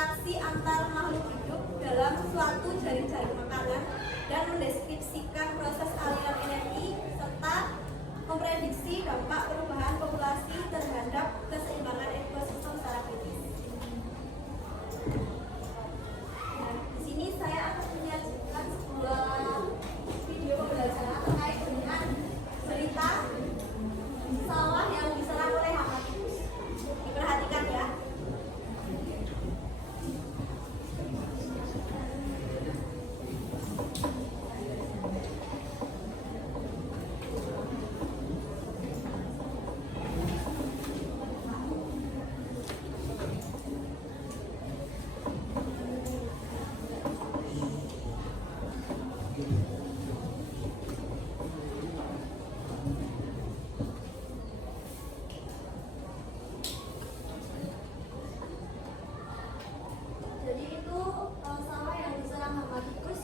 interaksi antar makhluk hidup dalam suatu jaring-jaring makanan dan mendeskripsikan proses aliran energi serta memprediksi dampak perubahan populasi terhadap keseimbangan ekosistem secara kritis. Nah, di sini saya akan menyajikan sebuah video pembelajaran terkait dengan cerita sawah yang diserang oleh hama tikus. Diperhatikan ya. Jadi itu sawah yang diserang hama tikus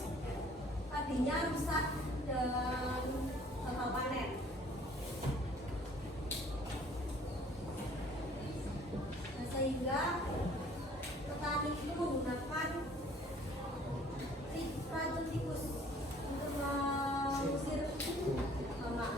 tadinya rusak dan gagal panen. Nah, sehingga petani itu menggunakan racun tikus untuk mengusir hama.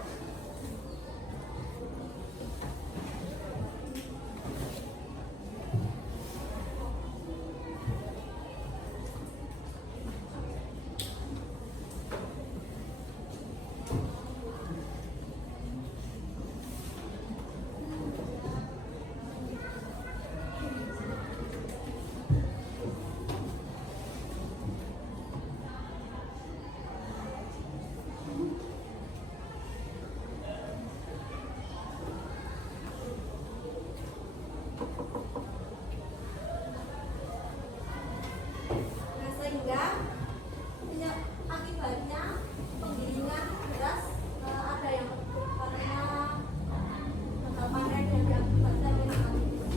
Nah, sehingga akibatnya penggilingan beras ada yang terpuruk karena gagal panen yang diakibatkan oleh hama tikus.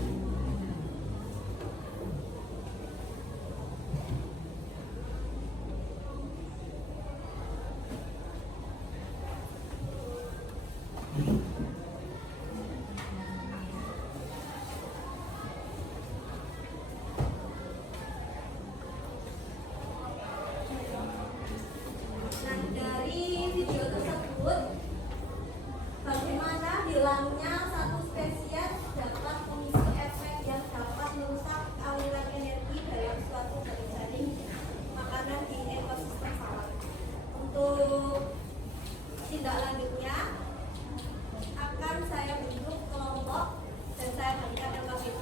Nah, dari video tersebut, bagaimana hilangnya satu spesies dapat memicu efek yang dapat merusak aliran energi dalam suatu jaring makanan di ekosistem sawah. Untuk tindak lanjutnya akan saya bentuk kelompok dan saya berikan LKPP.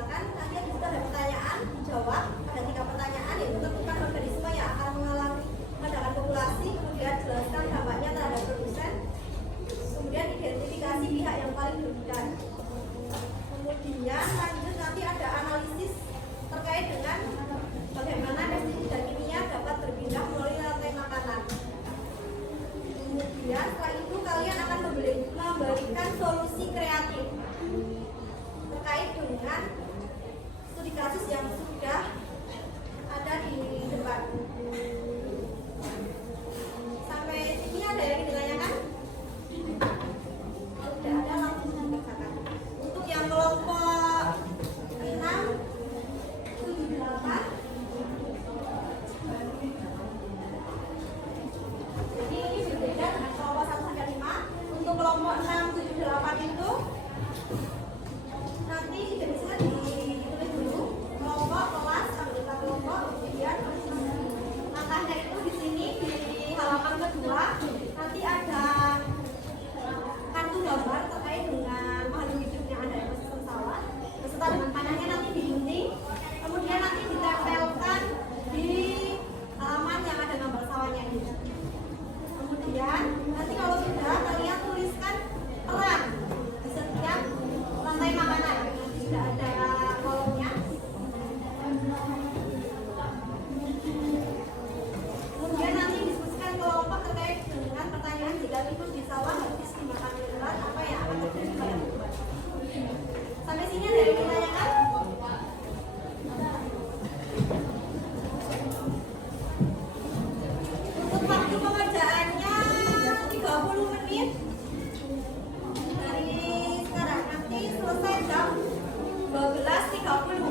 didengarkan, nanti ada juga ada pertanyaan, dijawab. Ada 3 pertanyaan, yaitu tentukan organisme yang akan mengalami ledakan populasi, kemudian jelaskan dampaknya terhadap produsen, kemudian identifikasi pihak yang paling dirugikan. Kemudian lanjut nanti ada analisis terkait dengan bagaimana pestisida kimia dapat berpindah melalui rantai makanan. Kemudian setelah itu kalian akan memberikan solusi kreatif terkait dengan studi kasus yang sudah ada di depan. Sampai sini ada yang ditanyakan? Tidak ada, langsung dikerjakan. Untuk yang kelompok 6, 7, 8, ini berbeda dengan kelompok 1 sampai 5. Untuk kelompok 6, 7, 8 itu nanti bisa ditulis dulu kelompok, kelas, anggota kelompok, kemudian langkahnya itu di sini di halaman kedua nanti ada kartu gambar terkait dengan makhluk hidup yang ada di ekosistem sawah beserta dengan panahnya nanti digunting, kemudian nanti ditempelkan di halaman yang ada gambar sawahnya ini. Kemudian nanti kalau sudah kalian tuliskan peran di setiap rantai makanan, nanti sudah ada kolomnya. Kemudian nanti diskusikan kelompok terkait dengan pertanyaan jika tikus di sawah habis dimakan ular, apa yang akan terjadi pada hewan. Sampai sini ada yang ditanyakan? Untuk waktu pengerjaannya 30 menit dari sekarang, nanti selesai jam 12.30.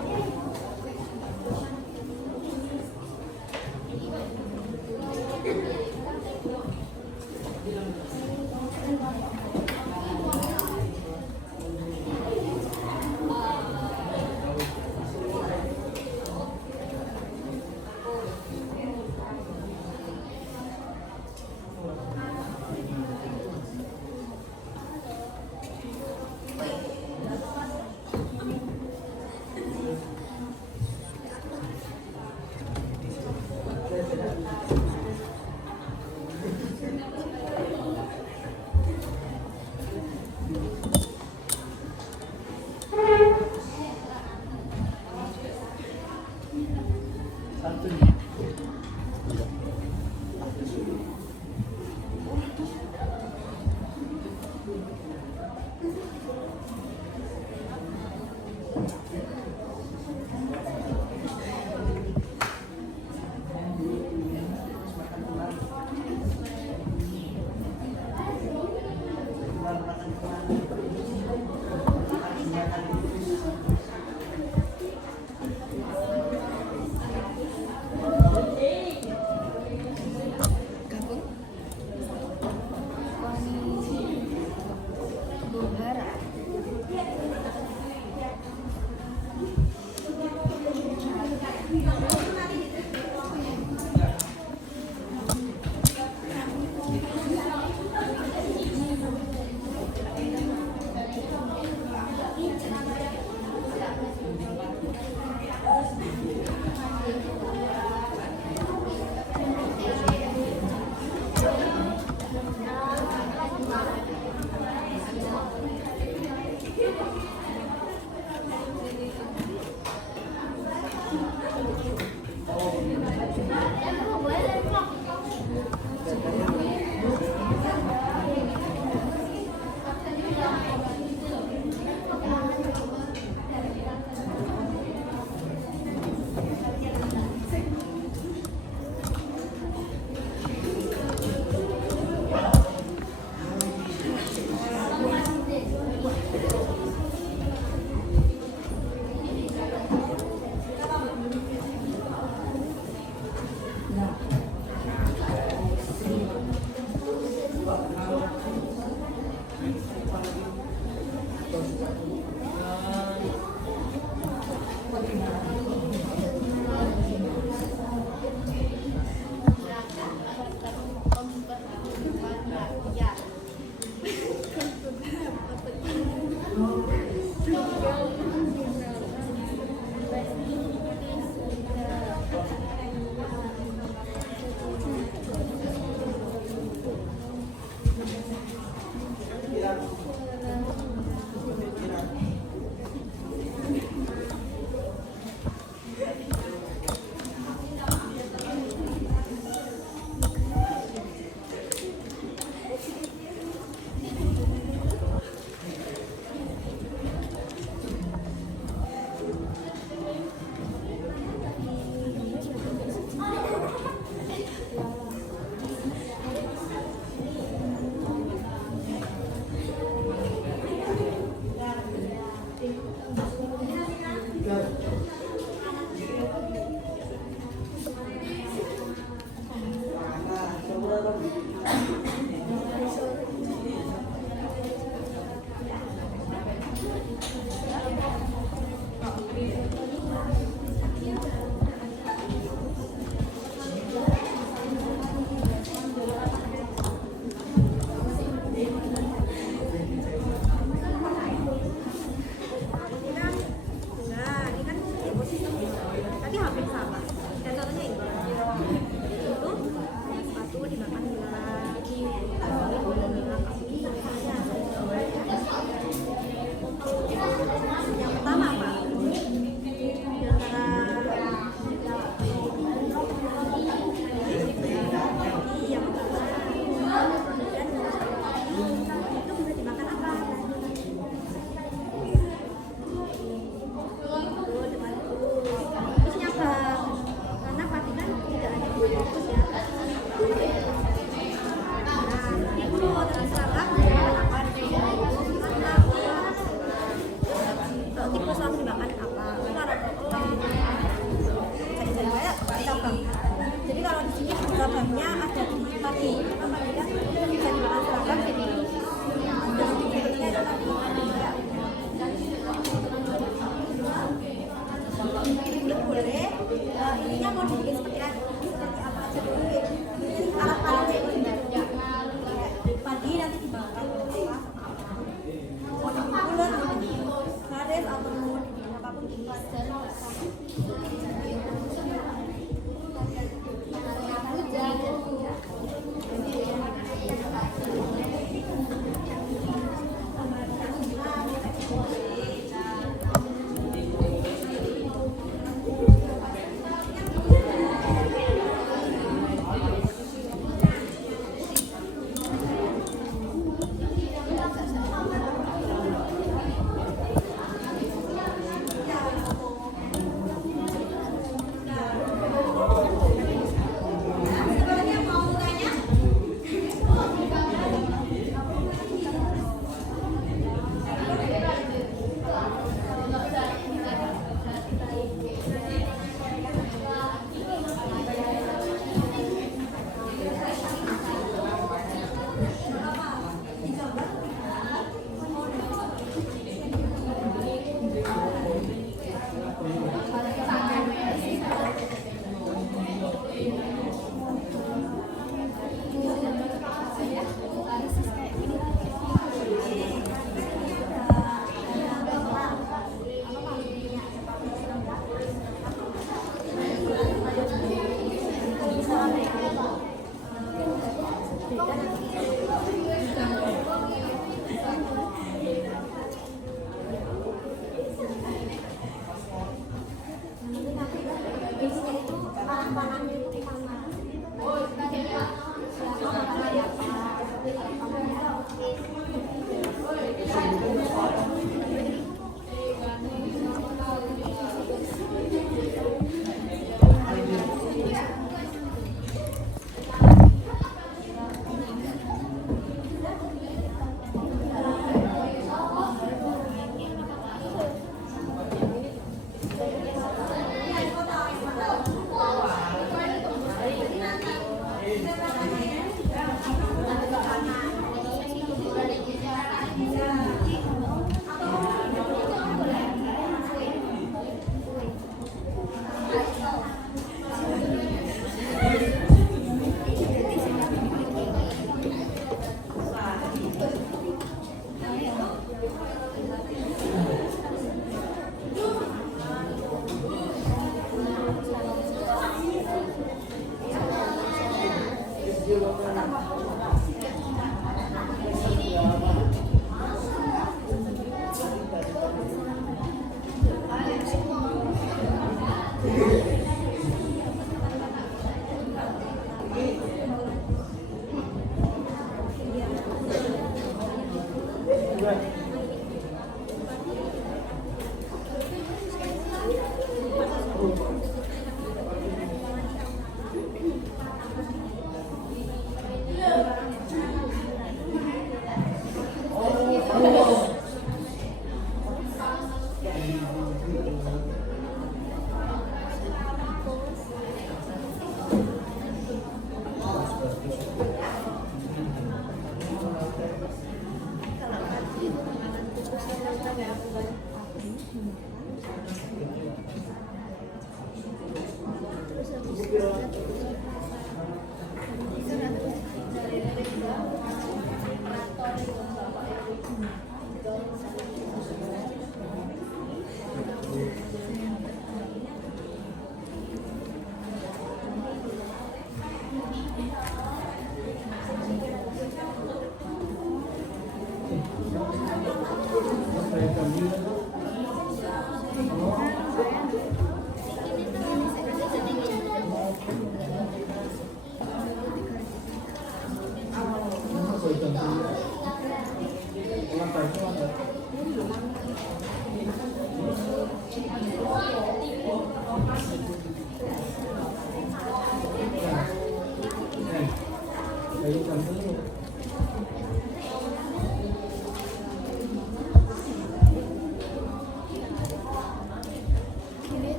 Nah, ini kan ekosistem tapi hampir sama. Dan contohnya ini, itu sepatu dimakan lagi, yang pertama apa? Di antara yang pertama dan itu bisa dimakan apa? Terus nyabang karena pati kan tidak hanya bungkus ya. Nah, itu terserah apa kalau tikus langsung dimakan apa? Kalau cabang. Jadi kalau di sini cabangnya ada di pati, apa tidak bisa dimakan seragam jadi ini boleh ininya mau dibikin seperti apa aja dulu ya. Alat-alatnya padi nanti dimakan mau dibikin bulat, garis atau mau dibikin apapun bisa.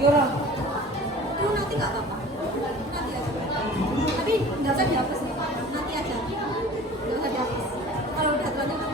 Yura. Itu nanti nggak apa-apa. Nanti aja. Tapi nggak usah dihapus nih. Nanti aja. Nggak usah dihapus. Kalau udah terlanjur.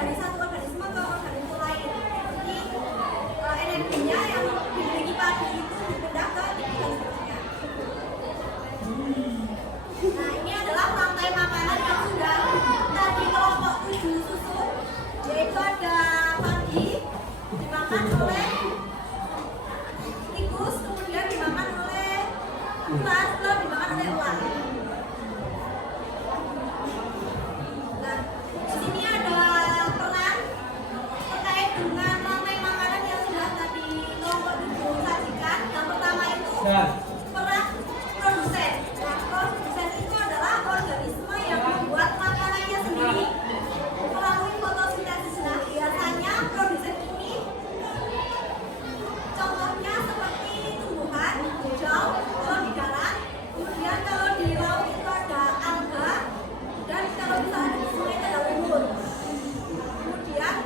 dari satu organisme ke organisme lain. Jadi energinya yang dimiliki padi itu dipindah ke tikus dan seterusnya. Nah, ini adalah rantai makanan yang sudah tadi kelompok 7 susun, yaitu ada padi dimakan oleh tikus, kemudian dimakan oleh ular, lalu dimakan oleh ular. Nah, di sini ada peran terkait dengan rantai makanan yang sudah tadi kelompok 7 sajikan. Yang pertama itu peran produsen. Nah, produsen itu adalah organisme yang membuat makanannya sendiri melalui fotosintesis. Nah, biasanya produsen ini contohnya seperti tumbuhan hijau kalau di darat, kemudian kalau di laut itu ada alga, dan kalau misalnya di sungai itu ada lumpur. Kemudian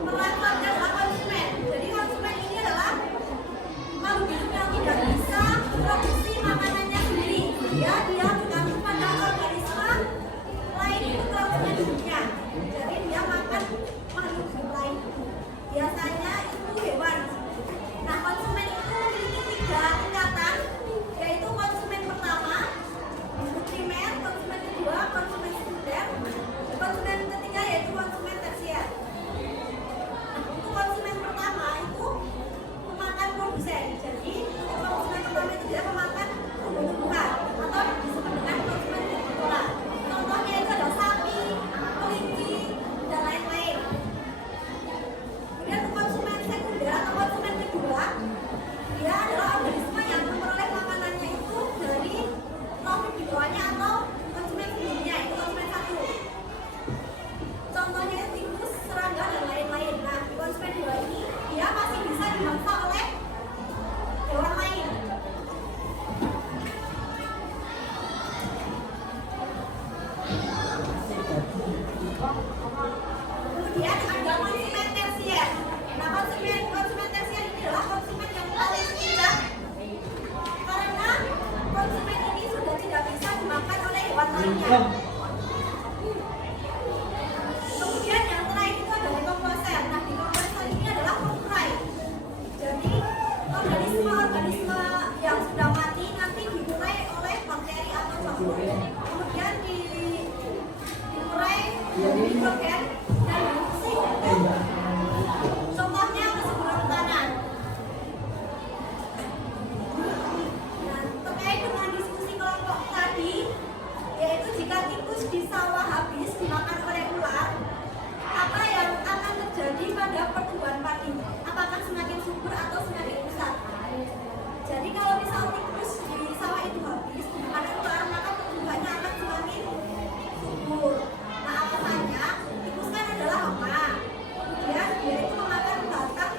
untuk peran selanjutnya adalah konsumen. Jadi konsumen ini adalah makhluk hidup yang tidak bisa produksi makanannya sendiri. Dia bergantung pada organisme lain untuk proses hidupnya. Jadi dia makan makhluk hidup lain. Biasanya itu hewan. Nah, konsumen itu memiliki 3 tingkatan, yaitu konsumen pertama, primer, konsumen kedua, konsumen sekunder, konsumen ketiga yaitu konsumen tersier. Nah, untuk konsumen pertama itu memakan produsen. Jadi untuk konsumen pertama itu dia memakan tumbuh-tumbuhan atau disebut dengan konsumen agricola. Contohnya itu ada sapi, kelinci, dan lain-lain. Kemudian untuk konsumen sekunder atau konsumen kedua, dia adalah organisme yang memperoleh makanannya itu dari profit di bawahnya atau konsumen sebelumnya, itu konsumen satu. Contohnya tikus, serangga, dan lain-lain. Nah, di konsumen dua ini dia masih bisa dimangsa oleh hewan lain. Kemudian ada konsumen tersier. Nah, konsumen tersier ini adalah konsumen yang paling rendah karena konsumen ini sudah tidak bisa dimakan oleh hewan lainnya. Kemudian yang terakhir itu ada dekomposer. Nah, dekomposer ini adalah pengurai. Jadi organisme yang sudah mati nanti diurai oleh bakteri atau jamur. Kemudian diurai jadi nitrogen dan diisi untuk contohnya kesuburan tanah. Nah, terkait dengan diskusi kelompok tadi, yaitu jika tikus di sawah habis dimakan oleh ular, apa yang akan terjadi pada pertumbuhan padi? Apakah semakin subur atau semakin rusak? Jadi kalau misal tikus di sawah itu habis dimakan oleh ular, maka pertumbuhannya akan semakin subur. Nah, alasannya tikus kan adalah hama, kemudian dia itu memakan batang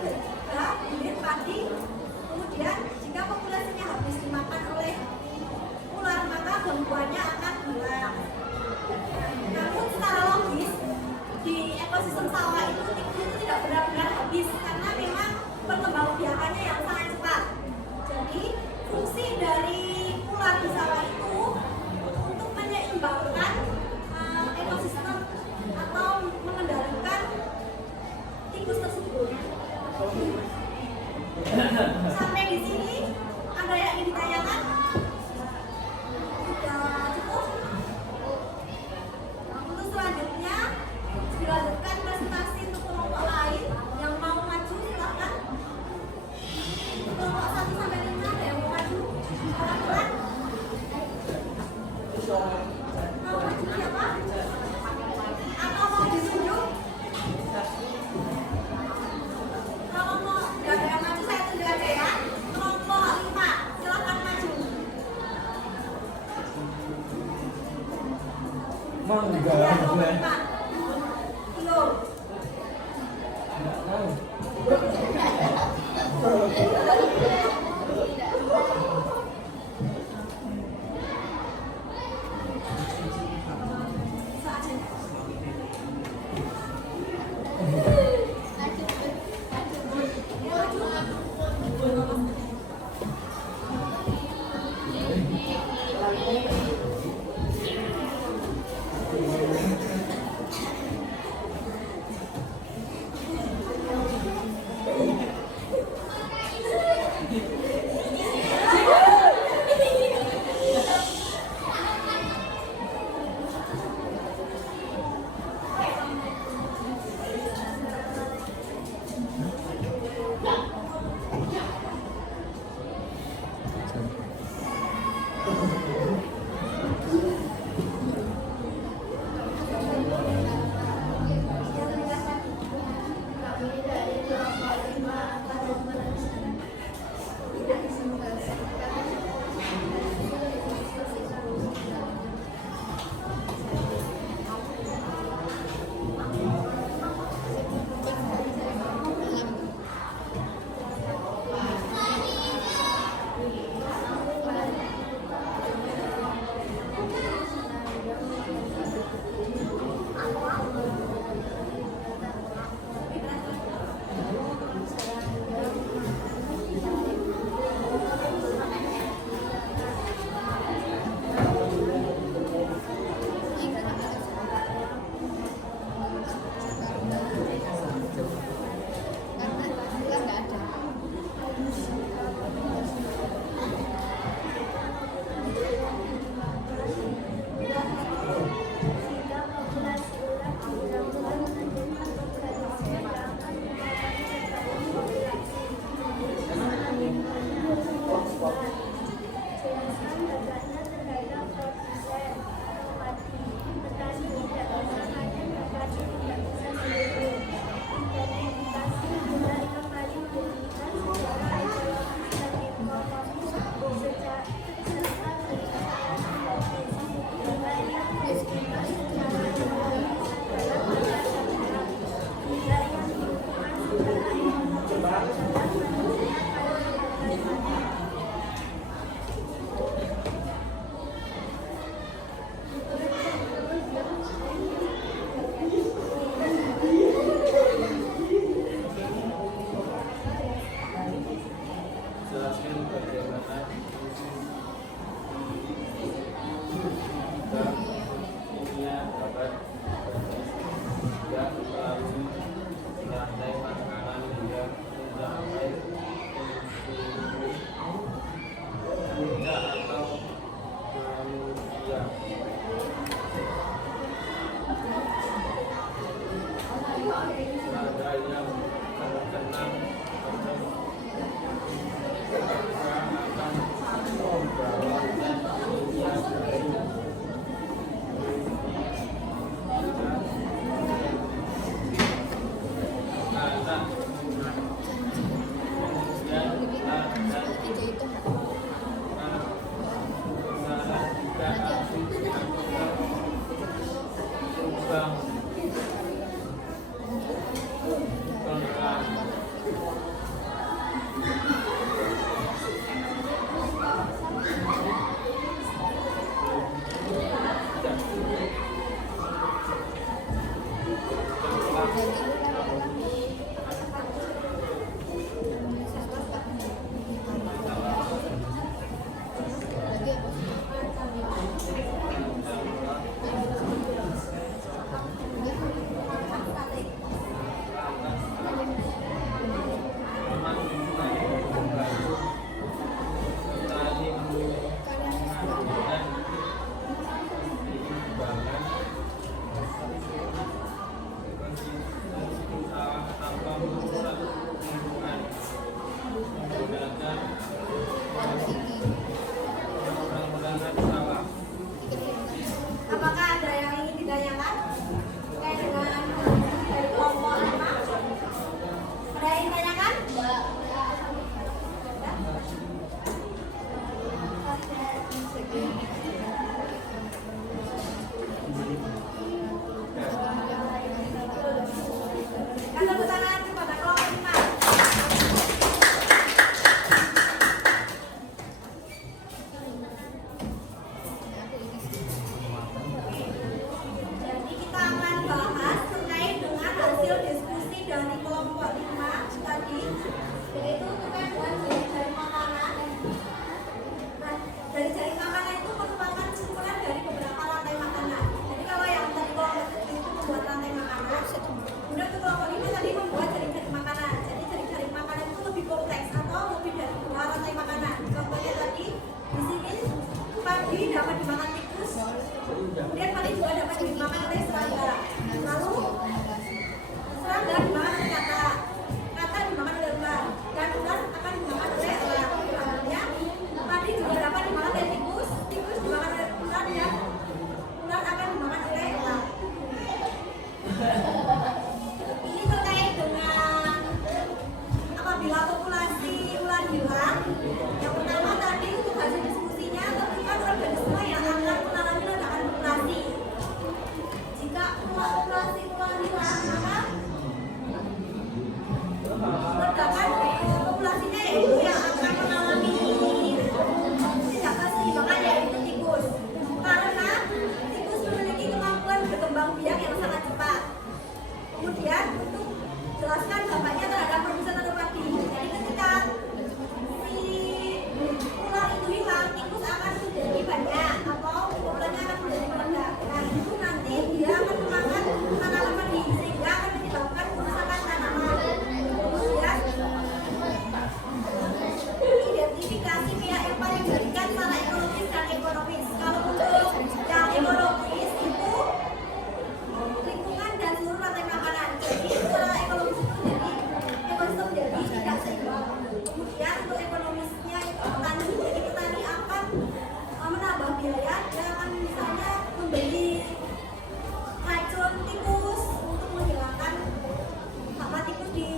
Apakah ada yang ingin ditanyakan terkait dengan dari kelompok 5? Ada yang ingin ditanyakan? Kan tepuk tangan kepada kelompok 5. Jadi kita akan bahas terkait dengan hasil diskusi dari kelompok 5 tadi, yaitu terkait dengan jari-jari makanan. Nah, jari-jari makanan itu merupakan kumpulan dari beberapa rantai makanan. Jadi kalau yang tadi kelompok 7 itu membuat rantai makanan, kemudian untuk kelompok 5 tadi membuat jari-jari makanan. Jadi jari-jari makanan itu lebih kompleks atau lebih dari 2 rantai makanan. Contohnya tadi di sini padi dapat dimakan tikus, kemudian padi juga dapat dimakan oleh serangga. Lalu serangga dimakan oleh kata, kata dimakan oleh ular, dan ular akan dimakan oleh elang. Selanjutnya padi juga dapat dimakan oleh tikus, tikus dimakan oleh ular, dan ular akan dimakan oleh elang. Ini terkait dengan apabila populasi ular hilang. Yang pertama tadi untuk hasil diskusinya tentukan organisme yang akan mengalami ledakan populasi. Jika populasi ular hilang, maka ledakan populasinya yaitu yang akan mengalami tidak keseimbangan yaitu tikus. Karena tikus memiliki kemampuan berkembang biak yang sangat cepat. Kemudian untuk jelaskan dampaknya terhadap produsen atau padi. Jadi ketika si ular itu hilang, tikus akan menjadi banyak atau populasinya akan menjadi meledak. Nah itu nanti dia akan memakan tanaman padi sehingga akan menyebabkan kerusakan tanaman. Kemudian identifikasi pihak yang paling dirugikan secara ekologis dan ekonomis. Kalau untuk yang ekologis itu lingkungan dan seluruh rantai makanan. Jadi secara ekologis itu jadi ekosistem jadi tidak seimbang. Kemudian untuk ekonomisnya itu petani. Jadi petani akan menambah biaya. Dia akan misalnya membeli racun tikus untuk menghilangkan hama tikus di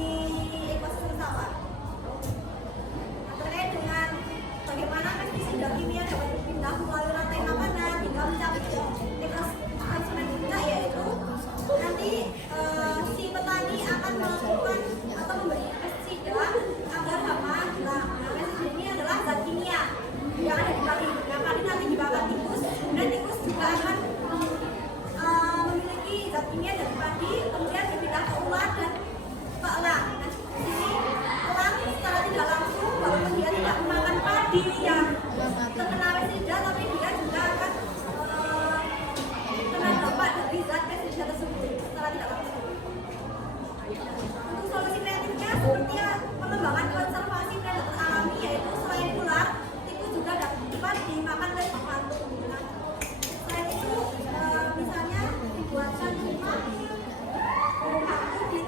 ekosistem sawah. Nah, terkait dengan bagaimana pestisida kimia dapat berpindah melalui rantai makanan hingga mencapai konsumen juga, yaitu nanti si petani akan melakukan atau memberi pestisida agar hama hilang. Nah, pestisida ini adalah zat kimia yang ada di padi. Nah, padi nanti dimakan tikus, kemudian tikus juga akan memiliki zat kimia dari padi, kemudian berpindah ke ular dan ke elang. Nah, di sini elang secara tidak langsung walaupun dia tidak memakan padi yang terkena pestisida, tapi dia juga akan kena dampak dari zat pestisida tersebut secara tidak langsung. Untuk solusi kreatifnya seperti pengembangan konservasi predator alami, yaitu selain ular, tikus juga dapat dimakan oleh hantu. Nah, selain itu misalnya dibuatkan rumah burung hantu di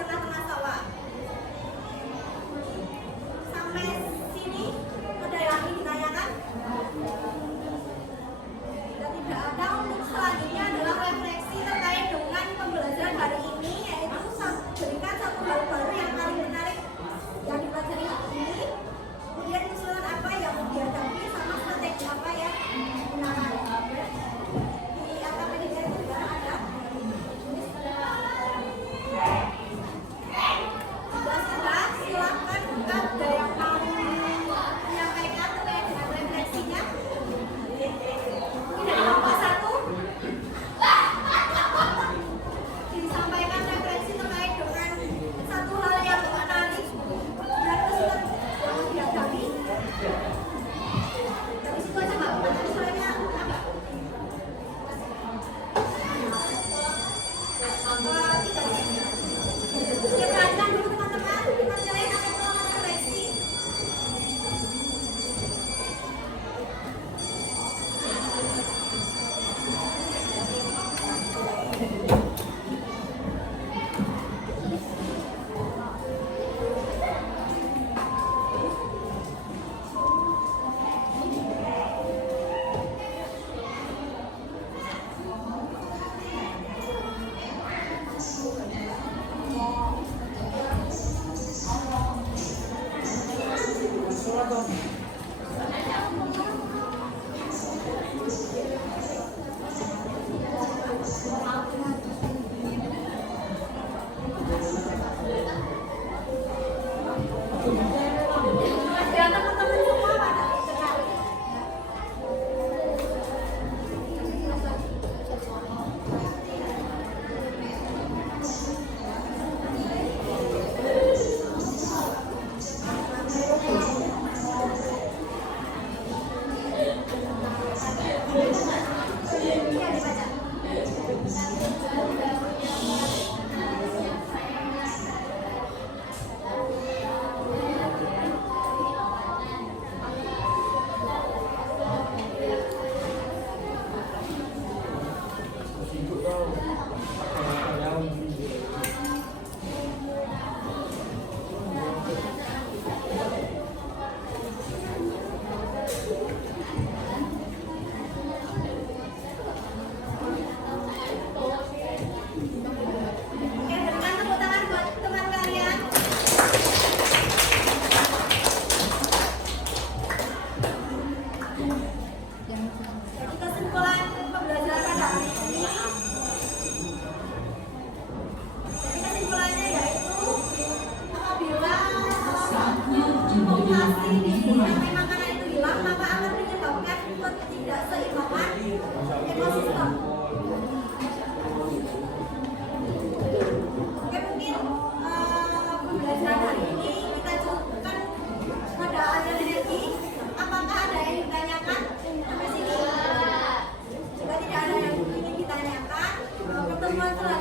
teman-teman